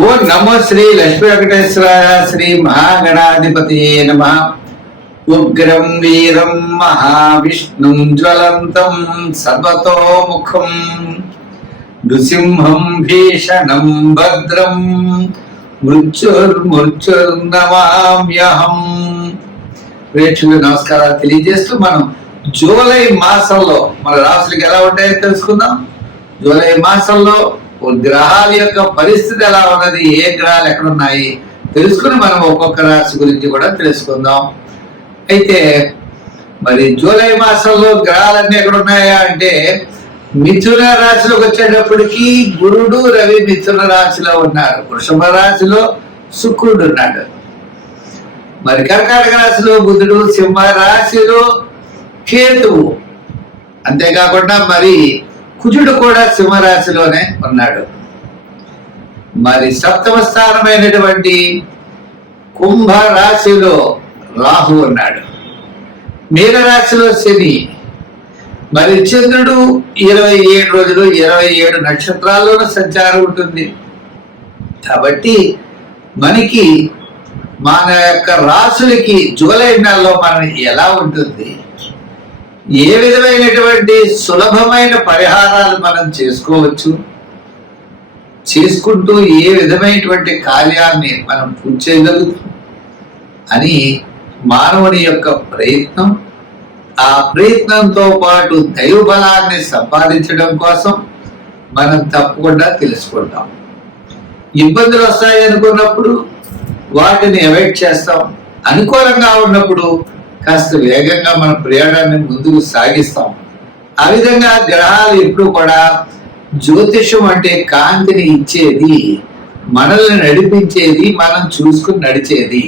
ఓ నమో శ్రీ లక్ష్మీ వెంకటేశ్వరాయ శ్రీ మహాగణాధిపతి నమ. ఉగ్రం వీరం మహావిష్ణుం జ్వలంతం సర్వతోముఖం నృసింహం భీషణం భద్రం మృత్యుర్నమామ్యహం. ప్రేక్షకులు నమస్కారాలు తెలియజేస్తూ మనం జూలై మాసంలో మన రాశులకు ఎలా ఉంటాయో తెలుసుకుందాం. జూలై మాసంలో గ్రహాల యొక్క పరిస్థితి ఎలా ఉన్నది, ఏ గ్రహాలు ఎక్కడున్నాయి తెలుసుకుని మనం ఒక్కొక్క రాశి గురించి కూడా తెలుసుకుందాం. అయితే మరి జూలై మాసంలో గ్రహాలన్నీ ఎక్కడున్నాయా అంటే మిథున రాశిలోకి వచ్చేటప్పటికి గురుడు రవి మిథున రాశిలో ఉన్నారు. వృషభ రాశిలో శుక్రుడు ఉన్నాడు. మరి కర్కాటక రాశిలో బుధుడు, సింహ రాశిలో కేతువు, అంతేకాకుండా మరి కుజుడు కూడా సింహరాశిలోనే ఉన్నాడు. మరి సప్తమ స్థానమైనటువంటి కుంభ రాశిలో రాహు ఉన్నాడు. మీనరాశిలో శని, మరి చంద్రుడు 27 రోజులు 27 నక్షత్రాల్లోనూ సంచారం ఉంటుంది. కాబట్టి మనకి మన యొక్క రాశులకి జూలై నెలలో మనం ఎలా ఉంటుంది, ఏ విధమైనటువంటి సులభమైన పరిహారాలు మనం చేసుకోవచ్చు, చేసుకుంటూ ఏ విధమైనటువంటి కార్యాన్ని మనం పూర్తి చేయగలుగుతాం అని మానవుని యొక్క ప్రయత్నం, ఆ ప్రయత్నంతో పాటు దైవ బలాన్ని సంపాదించడం కోసం మనం తప్పకుండా తెలుసుకుంటాం. ఇబ్బందులు వస్తాయి అనుకున్నప్పుడు వాటిని అవాయిడ్ చేస్తాం. అనుకూలంగా ఉన్నప్పుడు కాస్త వేగంగా మన ప్రయాణాన్ని ముందుకు సాగిస్తాం. ఆ విధంగా గ్రహాలు ఎప్పుడు కూడా జ్యోతిషం అంటే కాంతిని ఇచ్చేది, మనల్ని నడిపించేది, మనం చూసుకుని నడిచేది.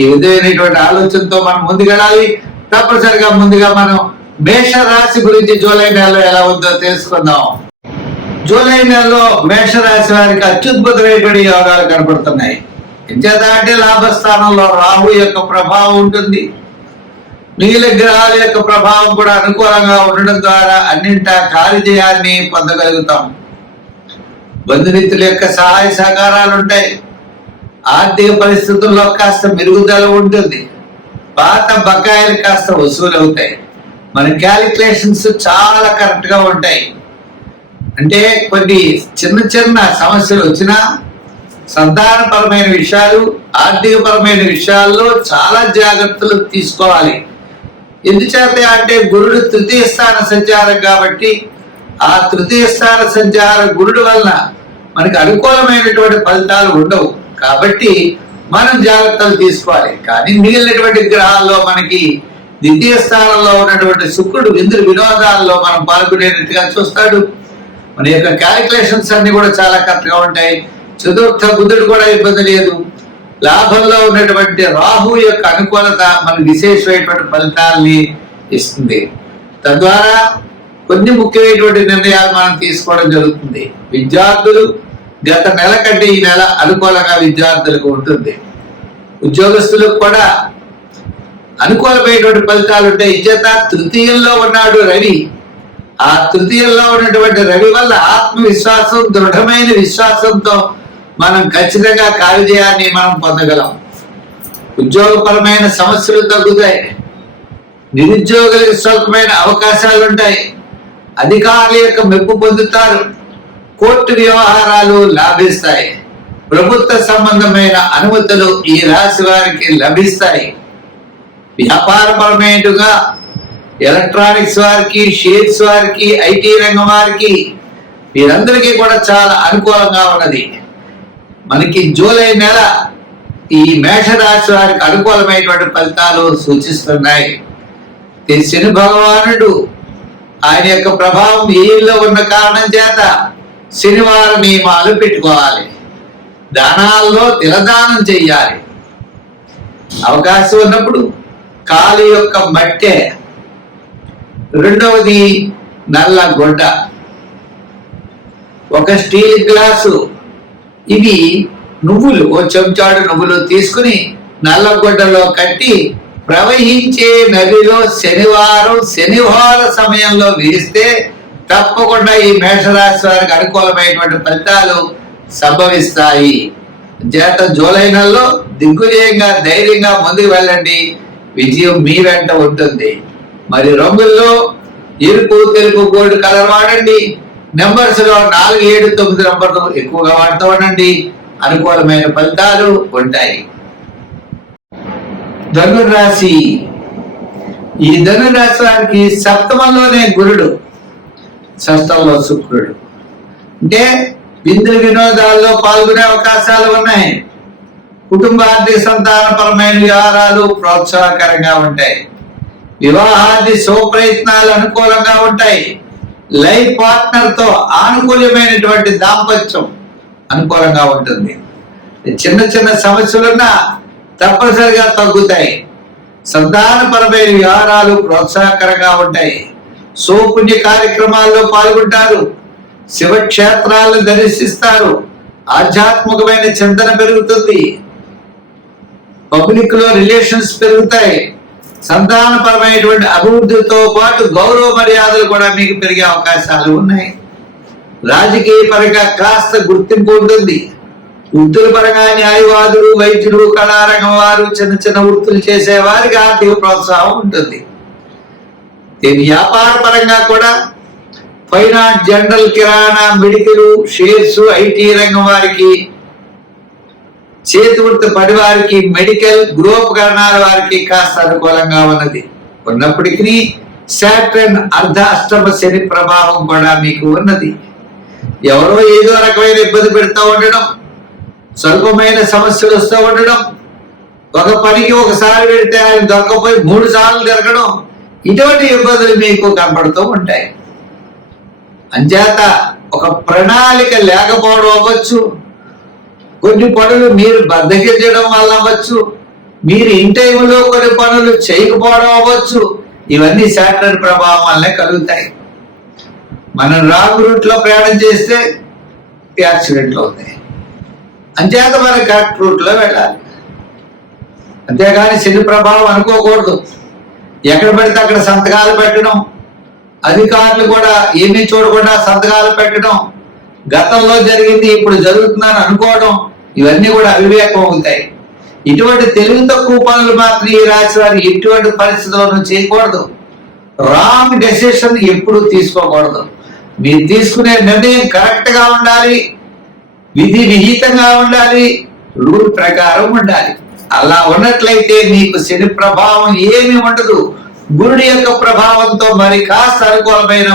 ఈ విధమైనటువంటి ఆలోచనతో మనం ముందుకెళ్ళాలి. తప్పనిసరిగా ముందుగా మనం మేష రాశి గురించి జూలై నెలలో ఎలా ఉందో తెలుసుకుందాం. జూలై నెలలో మేషరాశి వారికి అత్యద్భుతమైనటువంటి యోగాలు కనపడుతున్నాయి. ఎంచేత అంటే లాభస్థానంలో రాహు యొక్క ప్రభావం ఉంటుంది. నీల గ్రహాల యొక్క ప్రభావం కూడా అనుకూలంగా ఉండడం ద్వారా అన్నింటా కార్యజయాన్ని పొందగలుగుతాం. బంధుమిత్రుల యొక్క సహాయ సహకారాలు ఉంటాయి. ఆర్థిక పరిస్థితుల్లో కాస్త మెరుగుదల ఉంటుంది. పాత బకాయిలు కాస్త వసూలు అవుతాయి. మన క్యాలిక్యులేషన్స్ చాలా కరెక్ట్ గా ఉంటాయి. అంటే కొన్ని చిన్న చిన్న సమస్యలు వచ్చినా సంతానపరమైన విషయాలు, ఆర్థికపరమైన విషయాల్లో చాలా జాగ్రత్తలు తీసుకోవాలి. ఎందుచేత అంటే గురుడు తృతీయ స్థాన సంచారం కాబట్టి ఆ తృతీయ స్థాన సంచార గురుడు వలన మనకి అనుకూలమైనటువంటి ఫలితాలు ఉండవు. కాబట్టి మనం జాగ్రత్తలు తీసుకోవాలి. కానీ మిగిలినటువంటి గ్రహాల్లో మనకి ద్వితీయ స్థానంలో ఉన్నటువంటి శుక్రుడు విందు వినోదాల్లో మనం పాల్గొనేటట్టుగా చూస్తాడు. మన యొక్క క్యాలిక్యులేషన్స్ అన్ని కూడా చాలా కరెక్ట్ గా ఉంటాయి. చతుర్థ బుధుడు కూడా ఇబ్బంది లేదు. లాభంలో ఉన్నటువంటి రాహు యొక్క అనుకూలత మనకు విశేషమైనటువంటి ఫలితాలని ఇస్తుంది. తద్వారా కొన్ని ముఖ్యమైనటువంటి నిర్ణయాలు మనం తీసుకోవడం జరుగుతుంది. విద్యార్థులు గత నెల కంటే ఈ నెల అనుకూలంగా విద్యార్థులకు ఉంటుంది. ఉద్యోగస్తులకు కూడా అనుకూలమైనటువంటి ఫలితాలు ఉంటాయి. ఇచ్చేత తృతీయంలో ఉన్నాడు రవి. ఆ తృతీయంలో ఉన్నటువంటి రవి వల్ల ఆత్మవిశ్వాసం, దృఢమైన విశ్వాసంతో మనం ఖచ్చితంగా కార్యజయాన్ని మనం పొందగలం. ఉద్యోగపరమైన సమస్యలు తగ్గుతాయి. నిరుద్యోగులకు స్వల్పమైన అవకాశాలు ఉంటాయి. అధికారుల యొక్క మెప్పు పొందుతారు. కోర్టు వ్యవహారాలు లాభిస్తాయి. ప్రభుత్వ సంబంధమైన అనుమతులు ఈ రాశి వారికి లభిస్తాయి. వ్యాపారపరమైనగా ఎలక్ట్రానిక్స్ వారికి, షేర్స్ వారికి, ఐటీ రంగం వారికి వీరందరికీ కూడా చాలా అనుకూలంగా ఉన్నది. మనకి జూలై నెల ఈ మేషరాశి వారికి అనుకూలమైనటువంటి ఫలితాలు సూచిస్తున్నాయి. శని భగవానుడు ఆయన యొక్క ప్రభావం ఏళ్ళలో ఉన్న కారణం చేత శనివార నియమాలు పెట్టుకోవాలి. దానాల్లో తిలదానం చెయ్యాలి. అవకాశం ఉన్నప్పుడు కాలి యొక్క మట్టె, రెండవది నల్ల గొడ్డ, ఒక స్టీల్ గ్లాసు, ఇవి నువ్వులు, ఓ చెంచాడు నువ్వులు తీసుకుని నల్లగొడ్డలో కట్టి ప్రవహించే నదిలో శనివార సమయంలో వేస్తే తప్పకుండా ఈ మేషరాశి వారికి అనుకూలమైనటువంటి ఫలితాలు సంభవిస్తాయి. చేత జూలై నెలలో దిగ్విజయంగా ధైర్యంగా ముందుకు వెళ్ళండి, విజయం మీ వెంట ఉంటుంది. మరి రంగుల్లో ఎరుపు, తెలుపు, గోల్డ్ కలర్ వాడండి. నెంబర్స్ లో 4, 7, 9 నంబర్లు ఎక్కువగా వాడుతూ ఉండండి. అనుకూలమైన ఫలితాలు ఉంటాయి. ధనురాశి. ఈ ధనురాశి వారికి సప్తమంలోనే గురుడు, షష్టంలో శుక్రుడు. అంటే విందు వినోదాల్లో పాల్గొనే అవకాశాలు ఉన్నాయి. కుటుంబ ఆర్థిక సంతానపరమైన వ్యవహారాలు ప్రోత్సాహకరంగా ఉంటాయి. వివాహాది శుభప్రయత్నాలు అనుకూలంగా ఉంటాయి. లైఫ్ పార్ట్నర్ తో ఆనుకూల్యమైనటువంటి దాంపత్యం అనుకూలంగా ఉంటుంది. చిన్న చిన్న సమస్యలున్నా తప్పనిసరిగా తగ్గుతాయి. సంతానపరమైన వ్యవహారాలు ప్రోత్సాహకరంగా ఉంటాయి. సోపుణ్య కార్యక్రమాల్లో పాల్గొంటారు. శివక్షేత్రాలను దర్శిస్తారు. ఆధ్యాత్మికమైన చింతన పెరుగుతుంది. పబ్లిక్ లో రిలేషన్స్ పెరుగుతాయి. సంతానపరమైనటువంటి అభివృద్ధితో పాటు గౌరవ మర్యాదలు కూడా మీకు పెరిగే అవకాశాలు ఉన్నాయి. రాజకీయ పరంగా కాస్త గుర్తింపు ఉంటుంది. వృత్తుల పరంగా న్యాయవాదులు, వైద్యులు, కళారంగం వారు, చిన్న చిన్న వృత్తులు చేసే వారికి ఆర్థిక ప్రోత్సాహం ఉంటుంది. వ్యాపార పరంగా కూడా finance, general, kirana, medical, shares, IT రంగం వారికి, చేతి వృత్తి పని వారికి, మెడికల్, గృహోపకరణాల వారికి కాస్త అనుకూలంగా ఉన్నది. ఉన్నప్పటికీ సాటర్న్ అర్ధాష్టమ శని ప్రభావం కూడా మీకు ఉన్నది. ఎవరో ఏదో రకమైన ఇబ్బంది పెడుతూ ఉండడం, స్వల్పమైన సమస్యలు వస్తూ ఉండడం, ఒక పనికి ఒకసారి పెడితే ఆయన దొరకపోయి 3 సార్లు జరగడం, ఇటువంటి ఇబ్బందులు మీకు కనపడుతూ ఉంటాయి. అంచేత ఒక ప్రణాళిక లేకపోవడం అవ్వచ్చు, కొన్ని పనులు మీరు బద్దకించడం వల్ల అవ్వచ్చు, మీరు ఇన్ టైంలో కొన్ని పనులు చేయకపోవడం అవ్వచ్చు. ఇవన్నీ సాటర్న్ ప్రభావం వల్లే కలుగుతాయి. మనం రాంగ్ రూట్ లో ప్రయాణం చేస్తే యాక్సిడెంట్లు అవుతాయి. అంచేత మనం కరెక్ట్ రూట్ లో వెళ్ళాలి. అంతేగాని శని ప్రభావం అనుకోకూడదు. ఎక్కడ పడితే అక్కడ సంతకాలు పెట్టడం, అధికారులు కూడా ఏమీ చూడకుండా సంతకాలు పెట్టడం, గతంలో జరిగింది ఇప్పుడు జరుగుతుందని అనుకోవడం, ఇవన్నీ కూడా అవివేకం అవుతాయి. ఇటువంటి తెలివి తక్కువ పనులు మాత్రం ఈ రాశి వారు ఎటువంటి పరిస్థితుల్లోనూ చేయకూడదు. రాంగ్ డెసిషన్ ఎప్పుడు తీసుకోకూడదు. మీరు తీసుకునే నిర్ణయం కరెక్ట్ గా ఉండాలి, విధి విహితంగా ఉండాలి, రూల్ ప్రకారం ఉండాలి. అలా ఉన్నట్లయితే మీకు శని ప్రభావం ఏమీ ఉండదు. గురుడి యొక్క ప్రభావంతో మరి కాస్త అనుకూలమైన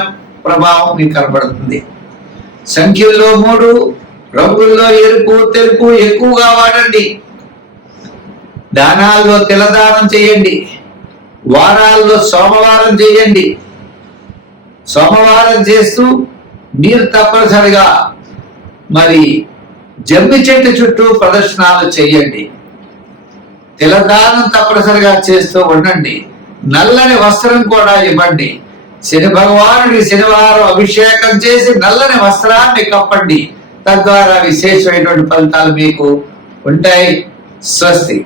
ప్రభావం మీకు కనబడుతుంది. సంఖ్యల్లో 3, రంగుల్లో ఎరుపు, తెలుపు ఎక్కువగా వాడండి. దానాల్లో తిలదానం చేయండి. వారాల్లో సోమవారం చేయండి. సోమవారం చేస్తూ మీరు తప్పనిసరిగా మరి జమ్మి చెట్టు చుట్టూ ప్రదర్శనలు చేయండి. తిలదానం తప్పనిసరిగా చేస్తూ ఉండండి. నల్లని వస్త్రం కూడా ఇవ్వండి. శని భగవానుడికి శనివారం అభిషేకం చేసి నల్లని వస్త్రాన్ని కప్పండి. తద్వారా విశేషమైనటువంటి ఫలితాలు మీకు ఉంటాయి. స్వస్తి.